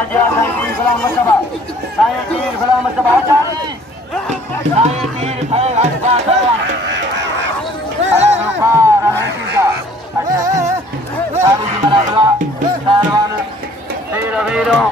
राजा साईं गुलाम मुस्तफा साईं पीर गुलाम मुस्तफा चाली साईं पीर फैल हस्ता देवान अला रुपा रहमती का सारी जी मराबला कारवान वीर वीरों